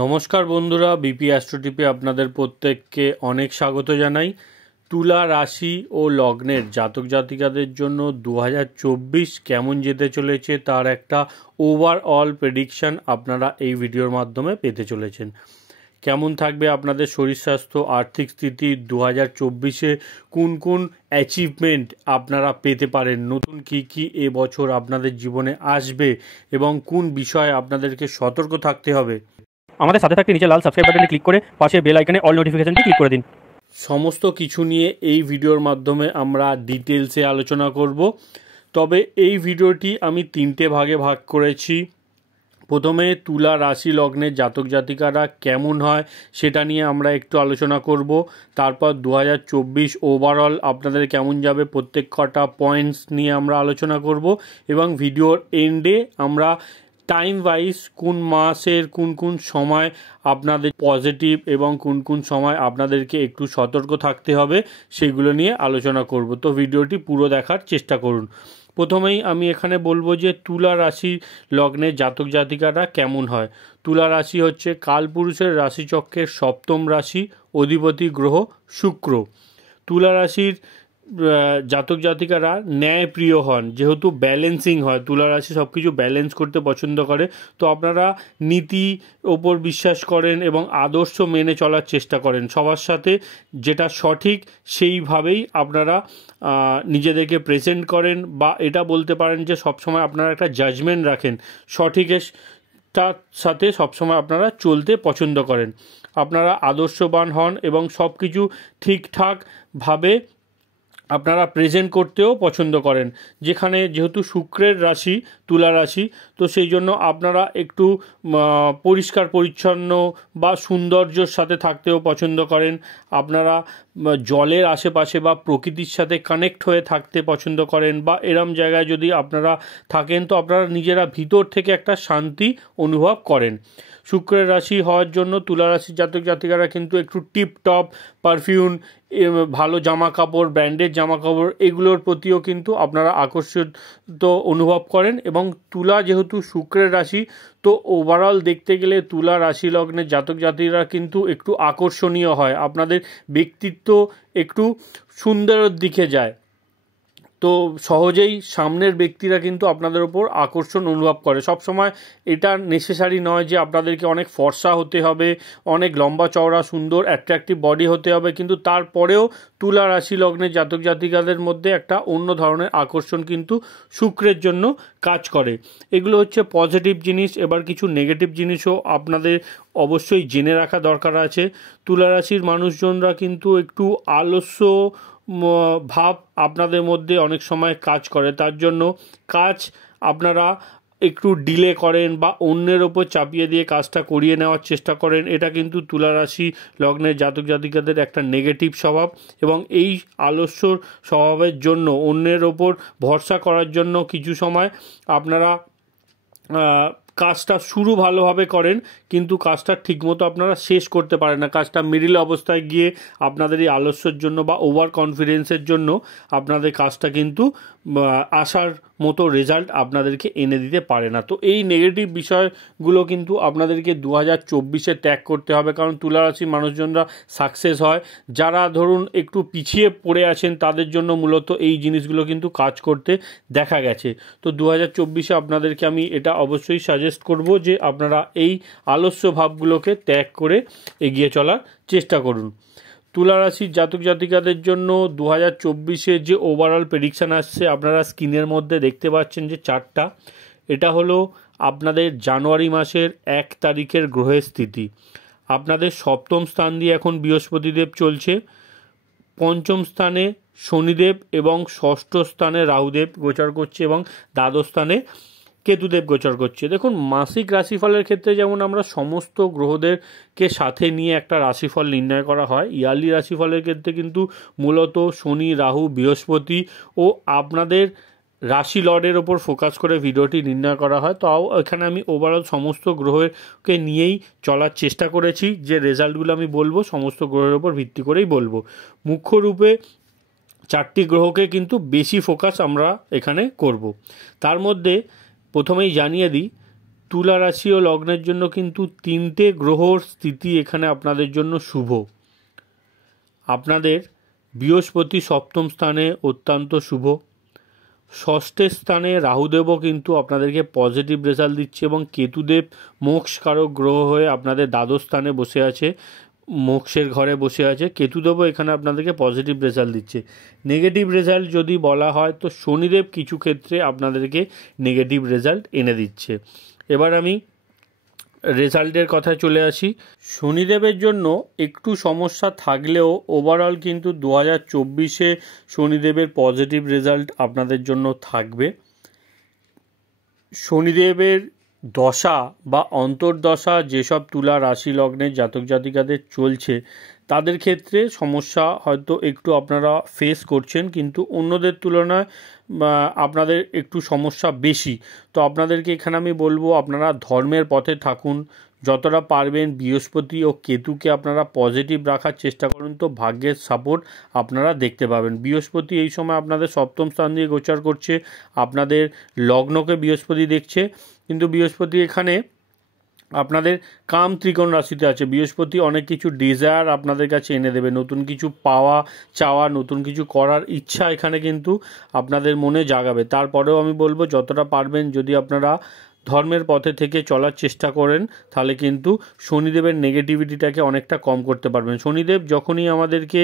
নমস্কার বন্ধুরা, বিপি অ্যাস্ট্রোটিপে আপনাদের প্রত্যেককে অনেক স্বাগত জানাই। তুলা রাশি ও লগ্নের জাতক জাতিকাদের জন্য 2024 কেমন যেতে চলেছে তার একটা ওভারঅল প্রেডিকশান আপনারা এই ভিডিওর মাধ্যমে পেতে চলেছেন। কেমন থাকবে আপনাদের শরীর স্বাস্থ্য, আর্থিক স্থিতি, 2024-এ কোন কোন অ্যাচিভমেন্ট আপনারা পেতে পারেন, নতুন কী এবছর আপনাদের জীবনে আসবে এবং কোন বিষয়ে আপনাদেরকে সতর্ক থাকতে হবে। আমাদের সাথে থাকতে নিচে লাল সাবস্ক্রাইব বাটনে ক্লিক করে পাশে বেল আইকনে অল নোটিফিকেশনটি ক্লিক করে দিন। সমস্ত কিছু নিয়ে এই ভিডিওর মাধ্যমে আমরা ডিটেলসে আলোচনা করব। তবে এই ভিডিওটি আমি 3টে ভাগে ভাগ করেছি। প্রথমে তুলা রাশি লগ্নের জাতক জাতিকারা কেমন হয় সেটা নিয়ে আমরা একটু আলোচনা করব। তারপর 2024 ওভারঅল আপনাদের কেমন যাবে প্রত্যেক কটা পয়েন্টস নিয়ে আমরা আলোচনা করব এবং ভিডিওর এন্ডে আমরা টাইম ওয়াইজ কোন মাসের কোন কোন সময় আপনাদের পজিটিভ এবং কোন কোন সময় আপনাদেরকে একটু সতর্ক থাকতে হবে সেগুলো নিয়ে আলোচনা করব। তো ভিডিওটি পুরো দেখার চেষ্টা করুন। প্রথমেই আমি এখানে বলবো যে তুলা রাশি লগ্নের জাতক জাতিকারা কেমন হয়। তুলা রাশি হচ্ছে কালপুরুষের রাশিচক্রের সপ্তম রাশি, অধিপতি গ্রহ শুক্র। তুলা রাশির জাতক জাতিকারা ন্যায়প্রিয় হন, যেহেতু ব্যালেন্সিং হয়, তুলা রাশি সব কিছু ব্যালেন্স করতে পছন্দ করে। তো আপনারা নীতি ওপর বিশ্বাস করেন এবং আদর্শ মেনে চলার চেষ্টা করেন, সবার সাথে যেটা সঠিক সেইভাবেই আপনারা নিজেদেরকে প্রেজেন্ট করেন, বা এটা বলতে পারেন যে সবসময় আপনারা একটা জাজমেন্ট রাখেন, সঠিকের তার সাথে সবসময় আপনারা চলতে পছন্দ করেন। আপনারা আদর্শবান হন এবং সব কিছু ঠিকঠাকভাবে আপনারা প্রেজেন্ট করতেও পছন্দ করেন। যেখানে যেহেতু শুক্রের রাশি তুলা রাশি, তো সেই জন্য আপনারা একটু পরিষ্কার পরিচ্ছন্ন বা সৌন্দর্যর সাথে থাকতেও পছন্দ করেন। আপনারা জলের আশেপাশে বা প্রকৃতির সাথে কানেক্ট হয়ে থাকতে পছন্দ করেন, বা এরম জায়গায় যদি আপনারা থাকেন তো আপনারা নিজেরা ভিতর থেকে একটা শান্তি অনুভব করেন। শুক্রের রাশি হওয়ার জন্য তুলা রাশির জাতক জাতিকারা কিন্তু একটু টিপটপ পারফিউম, ভালো জামা কাপড়, ব্র্যান্ডেড জামা কাপড়, এগুলোর প্রতিও কিন্তু আপনারা আকর্ষিত অনুভব করেন। এবং তুলা যেহেতু শুক্রের রাশি, তো ওভারঅল দেখতে গেলে তুলা রাশি লগ্নের জাতক জাতিরা কিন্তু একটু আকর্ষণীয় হয়, আপনাদের ব্যক্তিত্ব একটু সুন্দরের দিকে যায়। তো সহজেই সামনের ব্যক্তিরা কিন্তু আপনাদের ওপর আকর্ষণ অনুভব করে। সব সময় এটা নেসেসারি নয় যে আপনাদেরকে অনেক ফর্সা হতে হবে, অনেক লম্বা চওড়া সুন্দর অ্যাট্রাকটিভ বডি হতে হবে, কিন্তু তারপরেও তুলা রাশি লগ্নের জাতক জাতিকাদের মধ্যে একটা অন্য ধরনের আকর্ষণ কিন্তু শুক্রের জন্য কাজ করে। এগুলো হচ্ছে পজিটিভ জিনিস। এবার কিছু নেগেটিভ জিনিসও আপনাদের অবশ্যই জেনে রাখা দরকার আছে। তুলা রাশির মানুষজনরা কিন্তু একটু আলস্য ভাব আপনাদের মধ্যে অনেক সময় কাজ করে, তার জন্য কাজ আপনারা একটু ডিলে করেন বা অন্যের ওপর চাপিয়ে দিয়ে কাজটা করিয়ে নেওয়ার চেষ্টা করেন। এটা কিন্তু তুলা রাশি লগ্নের জাতক জাতিকাদের একটা নেগেটিভ স্বভাব, এবং এই আলস্যর স্বভাবের জন্য অন্যের ওপর ভরসা করার জন্য কিছু সময় আপনারা কাজটা শুরু ভালোভাবে করেন কিন্তু কাজটা ঠিকমতো আপনারা শেষ করতে পারেন না। কাজটা মিডিল অবস্থায় গিয়ে আপনাদের এই আলস্যের জন্য বা ওভার কনফিডেন্সের জন্য আপনাদের কাজটা কিন্তু আসার মতো রেজাল্ট আপনাদেরকে এনে দিতে পারে না। তো এই নেগেটিভ বিষয়গুলো কিন্তু আপনাদেরকে 2024-এ ত্যাগ করতে হবে, কারণ তুলা রাশির মানুষজনরা সাকসেস হয়। যারা ধরুন একটু পিছিয়ে পড়ে আছেন তাদের জন্য মূলত এই জিনিসগুলো কিন্তু কাজ করতে দেখা গেছে। তো 2024-এ আপনাদেরকে আমি এটা অবশ্যই সাজেস্ট করব যে আপনারা এই আলস্য ভাবগুলোকে ত্যাগ করে এগিয়ে চলার চেষ্টা করুন। তুলা রাশির জাতক জাতিকাদের জন্য 2024-এ যে ওভারঅল প্রেডিকশান আসছে আপনারা স্ক্রিনের মধ্যে দেখতে পাচ্ছেন যে চারটা। এটা হলো আপনাদের জানুয়ারি মাসের 1 তারিখের গ্রহের স্থিতি। আপনাদের সপ্তম স্থান দিয়ে এখন বৃহস্পতিদেব চলছে, পঞ্চম স্থানে শনিদেব এবং ষষ্ঠ স্থানে রাহুদেব গোচর করছে এবং দ্বাদশ স্থানে কেতুদেব গোচর করছে। দেখুন, মাসিক রাশিফলের ক্ষেত্রে যেমন আমরা সমস্ত গ্রহদেরকে সাথে নিয়ে একটা রাশিফল নির্ণয় করা হয়, ইয়ারলি রাশিফলের ক্ষেত্রে কিন্তু মূলত শনি, রাহু, বৃহস্পতি ও আপনাদের রাশি লর্ডের ওপর ফোকাস করে ভিডিওটি নির্ণয় করা হয়। তাও এখানে আমি ওভারঅল সমস্ত গ্রহকে নিয়েই চলার চেষ্টা করেছি। যে রেজাল্টগুলো আমি বলবো সমস্ত গ্রহের ওপর ভিত্তি করেই বলবো। মুখ্যরূপে 4টি গ্রহকে কিন্তু বেশি ফোকাস আমরা এখানে করব। তার মধ্যে প্রথমেই জানিয়ে দিই, তুলা রাশি ও লগ্নের জন্য কিন্তু 3টে গ্রহর স্থিতি এখানে আপনাদের জন্য শুভ। আপনাদের বৃহস্পতি সপ্তম স্থানে অত্যন্ত শুভ। ষষ্ঠের স্থানে রাহুদেবও কিন্তু আপনাদেরকে পজিটিভ রেজাল্ট দিচ্ছে এবং কেতুদেব মোক্ষকারক গ্রহ হয়ে আপনাদের দ্বাদশ স্থানে বসে আছে, মোক্ষের ঘরে বসে আছে। কেতুদেবও এখানে আপনাদেরকে পজিটিভ রেজাল্ট দিচ্ছে। নেগেটিভ রেজাল্ট যদি বলা হয় তো শনিদেব কিছু ক্ষেত্রে আপনাদেরকে নেগেটিভ রেজাল্ট এনে দিচ্ছে। এবার আমি রেজাল্টের কথায় চলে আসি। শনিদেবের জন্য একটু সমস্যা থাকলেও ওভারঅল কিন্তু 2024-এ শনিদেবের পজিটিভ রেজাল্ট আপনাদের জন্য থাকবে। শনিদেবের দশা বা অন্তর্দশা যেসব তুলা রাশি লগ্নের জাতক জাতিকাদের চলছে তাদের ক্ষেত্রে সমস্যা হয়তো একটু আপনারা ফেস করছেন, কিন্তু অন্যদের তুলনায় আপনাদের একটু সমস্যা বেশি। তো আপনাদেরকে এখানে আমি বলবো আপনারা ধর্মের পথে থাকুন, যতটা পারবেন বৃহস্পতি ও কেতুকে আপনারা পজিটিভ রাখার চেষ্টা করুন, তো ভাগ্যের সাপোর্ট আপনারা দেখতে পাবেন। বৃহস্পতি এই সময় আপনাদের সপ্তম স্থান দিয়ে গোচর করছে, আপনাদের লগ্নকে বৃহস্পতি দেখছে, কিন্তু বৃহস্পতি এখানে আপনাদের কাম ত্রিকোণ রাশিতে আছে। বৃহস্পতি অনেক কিছু ডিজায়ার আপনাদের কাছে এনে দেবে, নতুন কিছু পাওয়া চাওয়া, নতুন কিছু করার ইচ্ছা এখানে কিন্তু আপনাদের মনে জাগাবে। তারপরেও আমি বলবো যতটা পারবেন যদি আপনারা ধর্মের পথে থেকে চলার চেষ্টা করেন তাহলে কিন্তু শনিদেবের নেগেটিভিটিটাকে অনেকটা কম করতে পারবেন। শনিদেব যখনই আমাদেরকে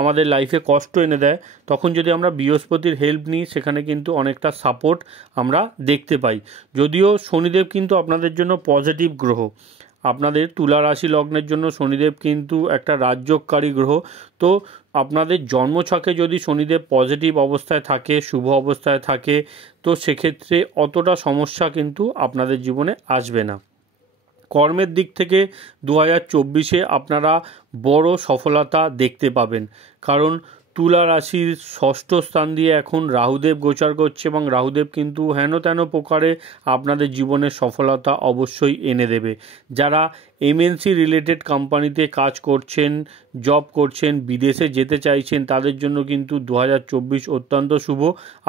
আমাদের লাইফে কষ্ট এনে দেয় তখন যদি আমরা বৃহস্পতির হেল্প নিই সেখানে কিন্তু অনেকটা সাপোর্ট আমরা দেখতে পাই। যদিও শনিদেব কিন্তু আপনাদের জন্য পজিটিভ গ্রহ, আপনাদের তুলা রাশি লগ্নের জন্য শনিদেব কিন্তু একটা রাজযোগকারী গ্রহ। তো আপনাদের জন্মছকে যদি শনিদেব পজিটিভ অবস্থায় থাকে, শুভ অবস্থায় থাকে, তো সেক্ষেত্রে অতটা সমস্যা কিন্তু আপনাদের জীবনে আসবে না। কর্মের দিক থেকে 2024-এ আপনারা বড় সফলতা দেখতে পাবেন, কারণ তুলা রাশির ষষ্ঠ স্থান দিয়ে এখন রাহুদেব গোচর করছে এবং রাহুদেব কিন্তু হেন তেন প্রকারে আপনাদের জীবনে সফলতা অবশ্যই এনে দেবে। যারা এমএনসি রিলেটেড কোম্পানিতে কাজ করছেন, জব করছেন, বিদেশে যেতে চাইছেন তাদের জন্য কিন্তু 2024 অত্যন্ত শুভ,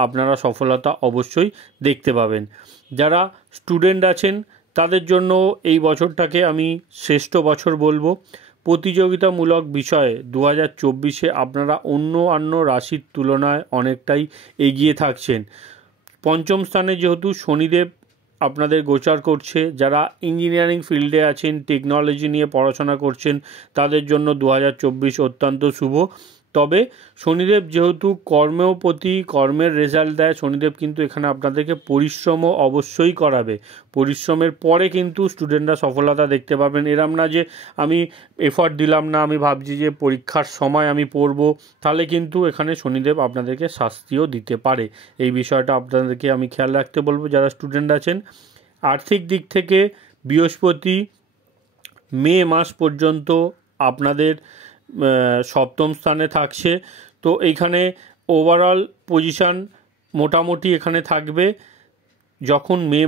আপনারা সফলতা অবশ্যই দেখতে পাবেন। যারা স্টুডেন্ট আছেন তাদের জন্য এই বছরটাকে আমি শ্রেষ্ঠ বছর বলবো। প্রতিযোগিতামূলক বিষয়ে 2024-এ আপনারা অন্য রাশির তুলনায় অনেকটাই এগিয়ে থাকছেন। পঞ্চম স্থানে যেহেতু শনিদেব আপনাদের গোচর করছে, যারা ইঞ্জিনিয়ারিং ফিল্ডে আছেন, টেকনোলজি নিয়ে পড়াশোনা করছেন তাদের জন্য 2024 অত্যন্ত শুভ। তবে শনিদেব যেহেতু কর্মের রেজাল্ট দেয়, শনিদেব কিন্তু এখানে আপনাদেরকে পরিশ্রমও অবশ্যই করাবে। পরিশ্রমের পরে কিন্তু স্টুডেন্টরা সফলতা দেখতে পাবেন। এরম না যে আমি এফর্ট দিলাম না, আমি ভাবছি যে পরীক্ষার সময় আমি পড়ব, তাহলে কিন্তু এখানে শনিদেব আপনাদেরকে শাস্তিও দিতে পারে। এই বিষয়টা আপনাদেরকে আমি খেয়াল রাখতে বলবো যারা স্টুডেন্ট আছেন। আর্থিক দিক থেকে বৃহস্পতি মে মাস পর্যন্ত আপনাদের সপ্তম স্থানে থাকছে, তো এইখানে ওভারঅল পজিশান মোটামুটি এখানে থাকবে। যখন মে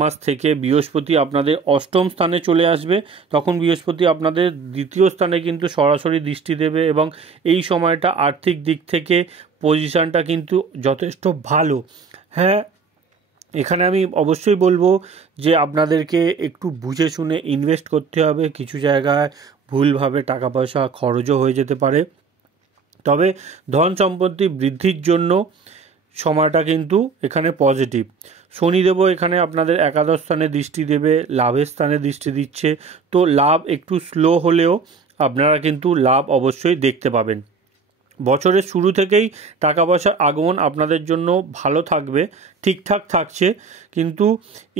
মাস থেকে বৃহস্পতি আপনাদের অষ্টম স্থানে চলে আসবে তখন বৃহস্পতি আপনাদের দ্বিতীয় স্থানে কিন্তু সরাসরি দৃষ্টি দেবে এবং এই সময়টা আর্থিক দিক থেকে পজিশানটা কিন্তু যথেষ্ট ভালো। হ্যাঁ, এখানে আমি অবশ্যই বলবো যে আপনাদেরকে একটু বুঝে শুনে ইনভেস্ট করতে হবে, কিছু জায়গায় ভুলভাবে টাকা পয়সা খরচও হয়ে যেতে পারে। তবে ধন সম্পত্তি বৃদ্ধির জন্য সময়টা কিন্তু এখানে পজিটিভ। শনিদেবও এখানে আপনাদের একাদশ স্থানে দৃষ্টি দেবে, লাভের স্থানে দৃষ্টি দিচ্ছে, তো লাভ একটু স্লো হলেও আপনারা কিন্তু লাভ অবশ্যই দেখতে পাবেন। বছরের শুরু থেকেই টাকা পয়সার আগমন আপনাদের জন্য ভালো থাকবে, ঠিকঠাক থাকছে, কিন্তু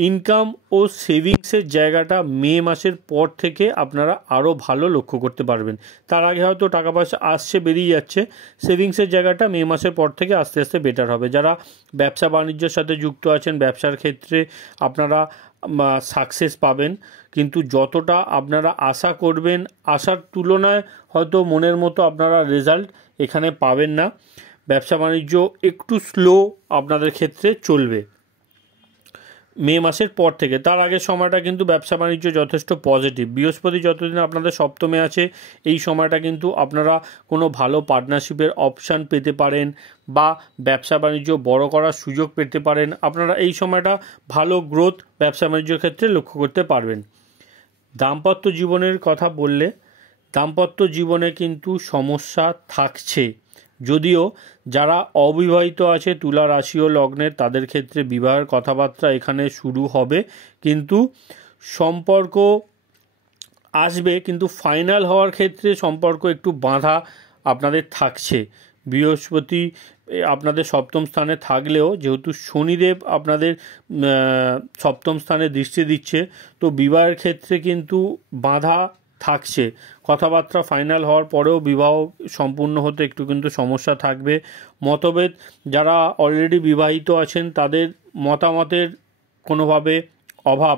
ইনকাম ও সেভিংসের জায়গাটা মে মাসের পর থেকে আপনারা আরও ভালো লক্ষ্য করতে পারবেন। তার আগে হয়তো টাকা পয়সা আসছে বেরিয়ে যাচ্ছে, সেভিংসের জায়গাটা মে মাসের পর থেকে আস্তে আস্তে বেটার হবে। যারা ব্যবসা বাণিজ্যের সাথে যুক্ত আছেন ব্যবসার ক্ষেত্রে আপনারা সাকসেস পাবেন, কিন্তু যতটা আপনারা আশা করবেন আশার তুলনায় হয়তো মনের মতো আপনারা রেজাল্ট এখানে পাবেন না। ব্যবসা বাণিজ্য একটু স্লো আপনাদের ক্ষেত্রে চলবে। মে মাসের পর থেকে। তার আগের সময়টা কিন্তু ব্যবসা বাণিজ্য যথেষ্ট পজিটিভ। বৃহস্পতি যতদিন আপনাদের সপ্তমে আছে এই সময়টা কিন্তু আপনারা কোনো ভালো পার্টনারশিপের অপশান পেতে পারেন বা ব্যবসা বাণিজ্য বড় করার সুযোগ পেতে পারেন। আপনারা এই সময়টা ভালো গ্রোথ ব্যবসা বাণিজ্যের ক্ষেত্রে লক্ষ্য করতে পারবেন। দাম্পত্য জীবনের কথা বললে দাম্পত্য জীবনে কিন্তু সমস্যা থাকছে, যদিও যারা অবিবাহিত আছে তুলা রাশি ও লগ্নের তাদের ক্ষেত্রে বিবাহের কথাবার্তা এখানে শুরু হবে, কিন্তু সম্পর্ক আসবে, কিন্তু ফাইনাল হওয়ার ক্ষেত্রে সম্পর্ক একটু বাঁধা আপনাদের থাকছে। বৃহস্পতি আপনাদের সপ্তম স্থানে থাকলেও যেহেতু শনিদেব আপনাদের সপ্তম স্থানে দৃষ্টি দিচ্ছে, তো বিবাহের ক্ষেত্রে কিন্তু বাঁধা থাকছে। কথাবার্তা ফাইনাল হওয়ার পরেও বিবাহ সম্পূর্ণ হতে একটু কিন্তু সমস্যা থাকবে। মতভেদ, যারা অলরেডি বিবাহিত আছেন তাদের মতামতের কোনোভাবে অভাব,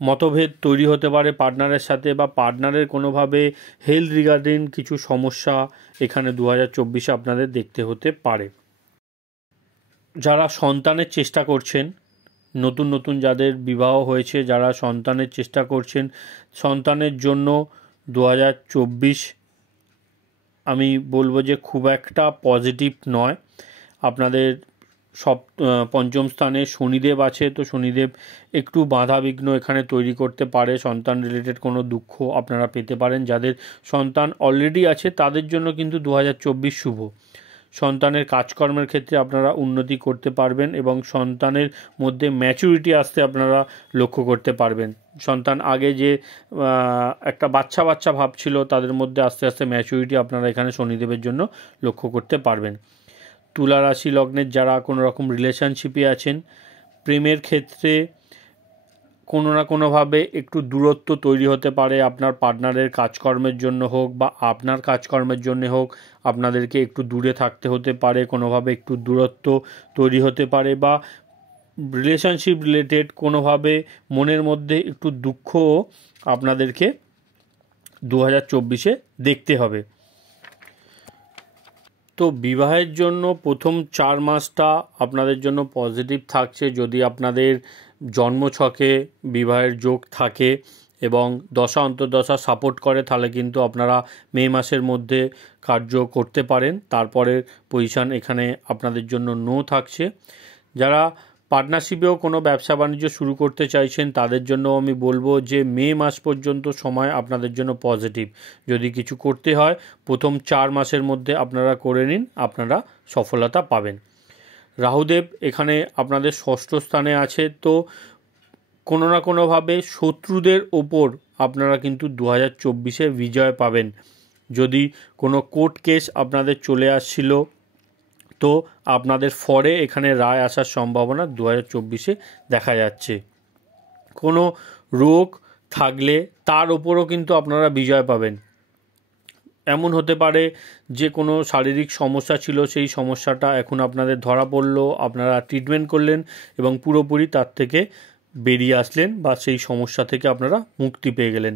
মতভেদ তৈরি হতে পারে পার্টনারের সাথে, বা পার্টনারের কোনোভাবে হেলথ রিগার্ডিং কিছু সমস্যা এখানে 2024 আপনাদের দেখতে হতে পারে। যারা সন্তানের চেষ্টা করছেন, নতুন নতুন যাদের বিবাহ হয়েছে, যারা সন্তানের চেষ্টা করছেন, সন্তানের জন্য 2024 আমি বলবো যে খুব একটা পজিটিভ নয়। আপনাদের পঞ্চম স্থানে শনিদেব আছে, তো শনিদেব একটু বাধা বিঘ্ন এখানে তৈরি করতে পারে। সন্তান রিলেটেড কোনো দুঃখ আপনারা পেতে পারেন। যাদের সন্তান অলরেডি আছে তাদের জন্য কিন্তু 2024 শুভ। সন্তানের কাজকর্মের ক্ষেত্রে আপনারা উন্নতি করতে পারবেন এবং সন্তানের মধ্যে ম্যাচুরিটি আসতে আপনারা লক্ষ্য করতে পারবেন। সন্তান আগে যে একটা বাচ্চা বাচ্চা ভাব ছিল তাদের মধ্যে আস্তে আস্তে ম্যাচুরিটি আপনারা এখানে শনিদেবের জন্য লক্ষ্য করতে পারবেন। তুলা রাশি লগ্নের যারা কোনো রকম রিলেশনশিপে আছেন, প্রেমের ক্ষেত্রে কোনো না কোনোভাবে একটু দূরত্ব তৈরি হতে পারে। আপনার পার্টনারের কাজকর্মের জন্য হোক বা আপনার কাজকর্মের জন্য হোক আপনাদেরকে একটু দূরে থাকতে হতে পারে, কোনোভাবে একটু দূরত্ব তৈরি হতে পারে, বা রিলেশনশিপ রিলেটেড কোনোভাবে মনের মধ্যে একটু দুঃখও আপনাদেরকে 2024 দেখতে হবে। তো বিবাহের জন্য প্রথম 4 মাসটা আপনাদের জন্য পজিটিভ থাকছে। যদি আপনাদের জন্মছকে বিবাহের যোগ থাকে এবং দশা অন্তর্দশা সাপোর্ট করে তাহলে কিন্তু আপনারা মে মাসের মধ্যে কার্য করতে পারেন। তারপরে পজিশন এখানে আপনাদের জন্য নো থাকছে। যারা পার্টনারশিপেও কোনো ব্যবসা বাণিজ্য শুরু করতে চাইছেন তাদের জন্য আমি বলবো যে মে মাস পর্যন্ত সময় আপনাদের জন্য পজিটিভ। যদি কিছু করতে হয় প্রথম 4 মাসের মধ্যে আপনারা করে নিন, আপনারা সফলতা পাবেন। রাহুদেব এখানে আপনাদের ষষ্ঠ স্থানে আছে, তো কোনো না কোনোভাবে শত্রুদের ওপর আপনারা কিন্তু 2024 বিজয় পাবেন। যদি কোনো কোর্ট কেস আপনাদের চলে আসছিল তো আপনাদের ফরে এখানে রায় আসার সম্ভাবনা 2024 দেখা যাচ্ছে। কোনো রোগ থাকলে তার ওপরও কিন্তু আপনারা বিজয় পাবেন। এমন হতে পারে যে কোনো শারীরিক সমস্যা ছিল, সেই সমস্যাটা এখন আপনাদের ধরা পড়লো, আপনারা ট্রিটমেন্ট করলেন এবং পুরোপুরি তার থেকে বেরিয়ে আসলেন বা সেই সমস্যা থেকে আপনারা মুক্তি পেয়ে গেলেন।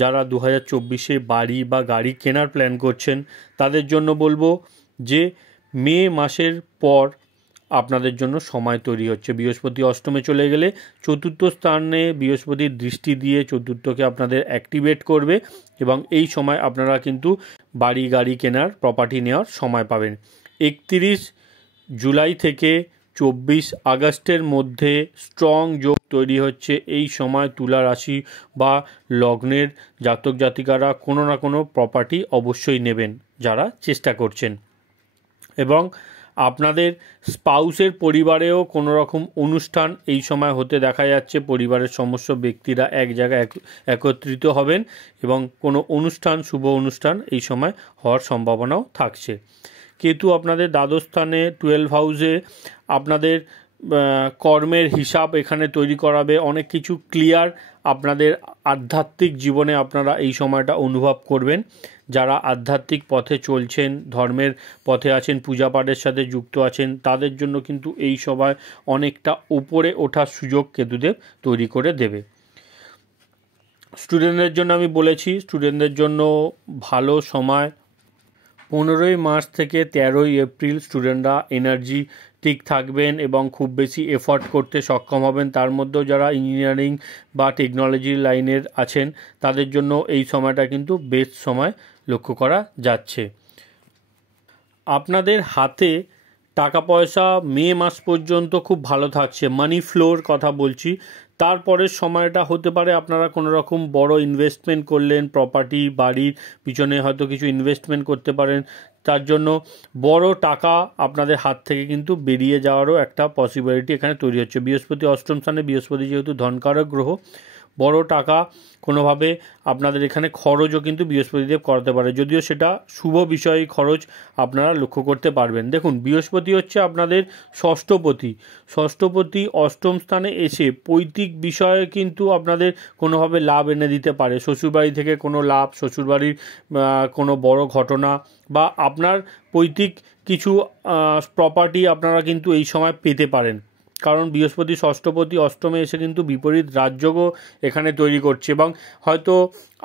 যারা 2024 বাড়ি বা গাড়ি কেনার প্ল্যান করছেন তাদের জন্য বলবো যে মে মাসের পর আপনাদের জন্য সময় তৈরি হচ্ছে। বৃহস্পতি অষ্টমে চলে গেলে চতুর্থ স্থানে বৃহস্পতির দৃষ্টি দিয়ে চতুর্থকে আপনাদের অ্যাক্টিভেট করবে এবং এই সময় আপনারা কিন্তু বাড়ি গাড়ি কেনার প্রপার্টি নেওয়ার সময় পাবেন। 31 জুলাই থেকে 24 আগস্টের মধ্যে স্ট্রং যোগ তৈরি হচ্ছে। এই সময় তুলা রাশি বা লগ্নের জাতক জাতিকারা কোনো না কোনো প্রপার্টি অবশ্যই নেবেন যারা চেষ্টা করছেন, এবং আপনাদের স্পাউসের পরিবারেও কোনো রকম অনুষ্ঠান এই সময় হতে দেখা যাচ্ছে। পরিবারের সমস্ত ব্যক্তিরা এক জায়গায় একত্রিত হবেন এবং কোনো অনুষ্ঠান, শুভ অনুষ্ঠান এই সময় হওয়ার সম্ভাবনাও থাকছে। কেতু আপনাদের দ্বাদশ স্থানে 12 হাউসে আপনাদের কর্মের হিসাব এখানে তৈরি করাবে। অনেক কিছু ক্লিয়ার আপনাদের আধ্যাত্মিক জীবনে আপনারা এই সময়টা অনুভব করবেন। যারা আধ্যাত্মিক পথে চলছেন, ধর্মের পথে আছেন, পূজা পাঠের সাথে যুক্ত আছেন, তাদের জন্য কিন্তু এই সময় অনেকটা উপরে ওঠার সুযোগ কেতুদেব তৈরি করে দেবে। স্টুডেন্টদের জন্য আমি বলেছি, স্টুডেন্টদের জন্য ভালো সময় 15ই মার্চ থেকে 13ই এপ্রিল স্টুডেন্টরা এনার্জি ঠিক থাকবেন এবং খুব বেশি এফর্ট করতে সক্ষম হবেন। তার মধ্যেও যারা ইঞ্জিনিয়ারিং বা টেকনোলজির লাইনের আছেন তাদের জন্য এই সময়টা কিন্তু বেস্ট সময় লক্ষ্য করা যাচ্ছে। আপনাদের হাতে টাকা পয়সা মে মাস পর্যন্ত খুব ভালো থাকছে, মানি ফ্লোর কথা বলছি। তারপরের সময়টা হতে পারে আপনারা কোনো রকম বড় ইনভেস্টমেন্ট করলেন, প্রপার্টি বাড়ির পিছনে হয়তো কিছু ইনভেস্টমেন্ট করতে পারেন, তার জন্য বড় টাকা আপনাদের হাত থেকে কিন্তু বেরিয়ে যাওয়ারও একটা পসিবিলিটি এখানে তৈরি হচ্ছে। বৃহস্পতি অষ্টম স্থানে, বৃহস্পতি যেহেতু ধনকারক গ্রহ, বড় টাকা কোনোভাবে আপনাদের এখানে খরচও কিন্তু বৃহস্পতিদেব করাতে পারে, যদিও সেটা শুভ বিষয়ে খরচ আপনারা লক্ষ্য করতে পারবেন। দেখুন, বৃহস্পতি হচ্ছে আপনাদের ষষ্ঠপতি অষ্টম স্থানে এসে পৈতৃক বিষয়ে কিন্তু আপনাদের কোনোভাবে লাভ এনে দিতে পারে। শ্বশুরবাড়ি থেকে কোনো লাভ, শ্বশুরবাড়ির কোনো বড় ঘটনা বা আপনার পৈতৃক কিছু প্রপার্টি আপনারা কিন্তু এই সময় পেতে পারেন, কারণ বৃহস্পতি ষষ্ঠপতি অষ্টমে এসে কিন্তু বিপরীত রাজযোগও এখানে তৈরি করছে। এবং হয়তো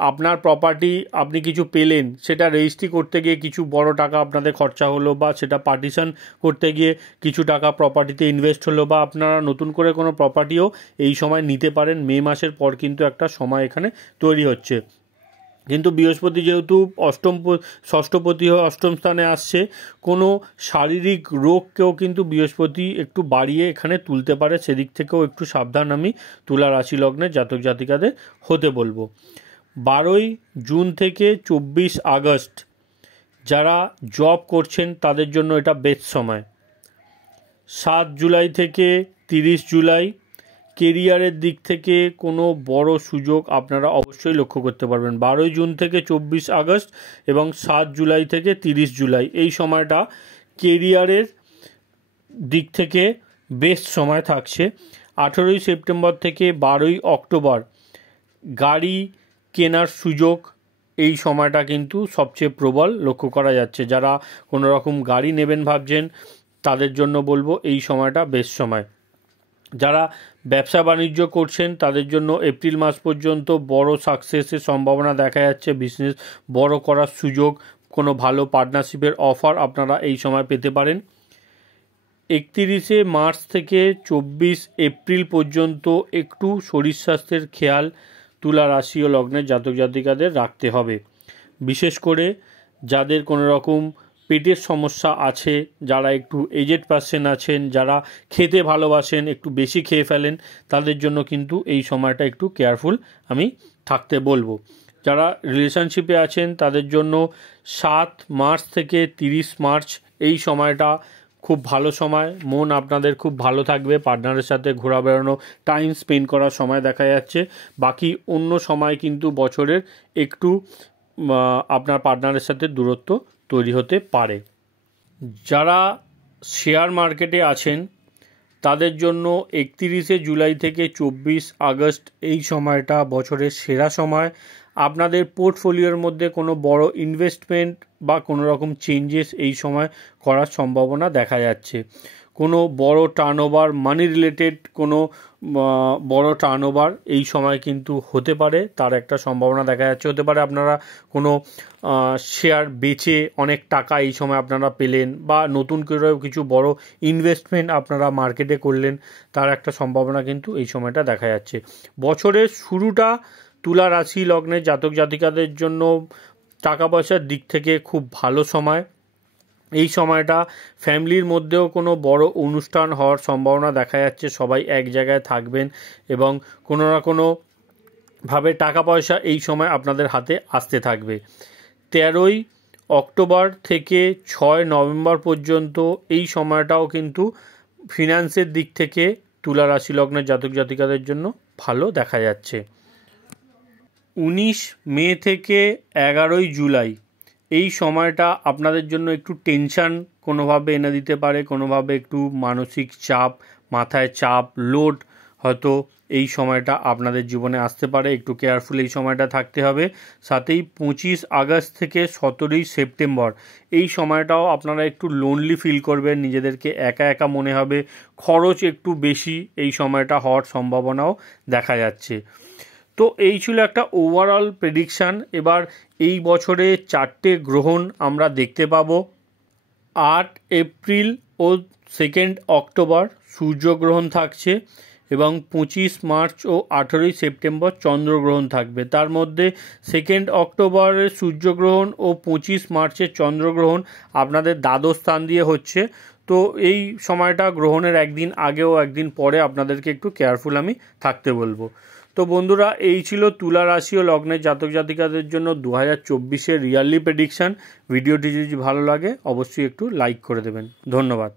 আপনার প্রপার্টি আপনি কিছু পেলেন, সেটা রেজিস্ট্রি করতে গিয়ে কিছু বড় টাকা আপনাদের খরচা হলো, বা সেটা পার্টিশন করতে গিয়ে কিছু টাকা প্রপার্টিতে ইনভেস্ট হলো, বা আপনারা নতুন করে কোনো প্রপার্টিও এই সময় নিতে পারেন। মে মাসের পর কিন্তু একটা সময় এখানে তৈরি হচ্ছে। কিন্তু বৃহস্পতি যেহেতু ষষ্ঠপতি হয়ে অষ্টম স্থানে আসছে, কোনো শারীরিক রোগকেও কিন্তু বৃহস্পতি একটু বাড়িয়ে এখানে তুলতে পারে, সেদিক থেকেও একটু সাবধান আমি তুলা রাশি লগ্নের জাতক জাতিকাদের হতে বলবো। 12ই জুন থেকে 24 আগস্ট যারা জব করছেন তাদের জন্য এটা বেস্ট সময়। 7 জুলাই থেকে 30 জুলাই কেরিয়ারের দিক থেকে কোনো বড় সুযোগ আপনারা অবশ্যই লক্ষ্য করতে পারবেন। 12ই জুন থেকে 24 আগস্ট এবং 7 জুলাই থেকে 30 জুলাই এই সময়টা কেরিয়ারের দিক থেকে বেস্ট সময় থাকছে। 18ই সেপ্টেম্বর থেকে 12ই অক্টোবর গাড়ি কেনার সুযোগ এই সময়টা কিন্তু সবচেয়ে প্রবল লক্ষ্য করা যাচ্ছে। যারা কোনো রকম গাড়ি নেবেন ভাবছেন তাদের জন্য বলবো এই সময়টা বেস্ট সময়। যারা ব্যবসা বাণিজ্য করছেন তাদের জন্য এপ্রিল মাস পর্যন্ত বড় সাকসেসের সম্ভাবনা দেখা যাচ্ছে। বিজনেস বড় করার সুযোগ, কোনো ভালো পার্টনারশিপের অফার আপনারা এই সময় পেতে পারেন। 31শে মার্চ থেকে 24 এপ্রিল পর্যন্ত একটু শরীর স্বাস্থ্যের খেয়াল তুলা রাশি ও লগ্নের জাতক জাতিকাদের রাখতে হবে। বিশেষ করে যাদের কোনো রকম পেটের সমস্যা আছে, যারা একটু এজেড পার্সন আছেন, যারা খেতে ভালোবাসেন, একটু বেশি খেয়ে ফেলেন, তাদের জন্য কিন্তু এই সময়টা একটু কেয়ারফুল আমি থাকতে বলবো। যারা রিলেশনশিপে আছেন তাদের জন্য 7 মার্চ থেকে 30 মার্চ এই সময়টা খুব ভালো সময়। মন আপনাদের খুব ভালো থাকবে, পার্টনারের সাথে ঘোরা বেড়ানো, টাইম স্পেন্ড করার সময় দেখা যাচ্ছে। বাকি অন্য সময় কিন্তু বছরের একটু আপনার পার্টনারের সাথে দূরত্ব তৈরি হতে পারে। যারা শেয়ার মার্কেটে আছেন তাদের জন্য 31শে জুলাই থেকে 24 আগস্ট এই সময়টা বছরের সেরা সময়। আপনাদের পোর্টফোলিওর মধ্যে কোনো বড় ইনভেস্টমেন্ট বা কোনো রকম চেঞ্জেস এই সময় করার সম্ভাবনা দেখা যাচ্ছে। কোনো বড় টার্নওভার, মানি রিলেটেড কোনো বড় টার্নওভার এই সময় কিন্তু হতে পারে, তার একটা সম্ভাবনা দেখা যাচ্ছে। হতে পারে আপনারা কোনো শেয়ার বেচে অনেক টাকা এই সময় আপনারা পেলেন, বা নতুন করে কিছু বড় ইনভেস্টমেন্ট আপনারা মার্কেটে করলেন, তার একটা সম্ভাবনা কিন্তু এই সময়টা দেখা যাচ্ছে। বছরের শুরুটা তুলা রাশি লগ্নের জাতক জাতিকাদের জন্য টাকা পয়সার দিক থেকে খুব ভালো সময়। এই সময়টা ফ্যামিলির মধ্যেও কোনো বড় অনুষ্ঠান হওয়ার সম্ভাবনা দেখা যাচ্ছে, সবাই এক জায়গায় থাকবেন এবং কোনো না কোনোভাবে টাকা পয়সা এই সময় আপনাদের হাতে আসতে থাকবে। 13ই অক্টোবর থেকে 6 নভেম্বর পর্যন্ত এই সময়টাও কিন্তু ফিনান্সের দিক থেকে তুলা রাশি লগ্নের জাতক জাতিকাদের জন্য ভালো দেখা যাচ্ছে। 19 মে থেকে 11ই জুলাই এই সময়টা আপনাদের জন্য একটু টেনশান কোনোভাবে এনে দিতে পারে, কোনোভাবে একটু মানসিক চাপ, মাথায় চাপ, লোড হয়তো এই সময়টা আপনাদের জীবনে আসতে পারে। একটু কেয়ারফুল এই সময়টা থাকতে হবে। সাথেই 25 আগস্ট থেকে 17ই সেপ্টেম্বর এই সময়টাও আপনারা একটু লোনলি ফিল করবেন, নিজেদেরকে একা একা মনে হবে, খরচ একটু বেশি এই সময়টা হওয়ার সম্ভাবনাও দেখা যাচ্ছে। তো এই ছিল একটা ওভারঅল প্রেডিকশান। এবার এই বছরে 4টে গ্রহণ আমরা দেখতে পাবো। 8 এপ্রিল ও 2 অক্টোবর সূর্যগ্রহণ থাকছে এবং 25 মার্চ ও 18 সেপ্টেম্বর চন্দ্রগ্রহণ থাকবে। তার মধ্যে 2 অক্টোবরের সূর্যগ্রহণ ও 25 মার্চের চন্দ্রগ্রহণ আপনাদের দ্বাদশ স্থান দিয়ে হচ্ছে। তো এই সময়টা গ্রহণের একদিন আগে ও একদিন পরে আপনাদেরকে একটু কেয়ারফুল আমি থাকতে বলবো। তো বন্ধুরা, এই ছিল তুলা রাশি ও লগ্নের জাতক জাতিকাদের জন্য 2024-এর রিয়ালি প্রেডিকশান। ভিডিওটি যদি ভালো লাগে অবশ্যই একটু লাইক করে দেবেন। ধন্যবাদ।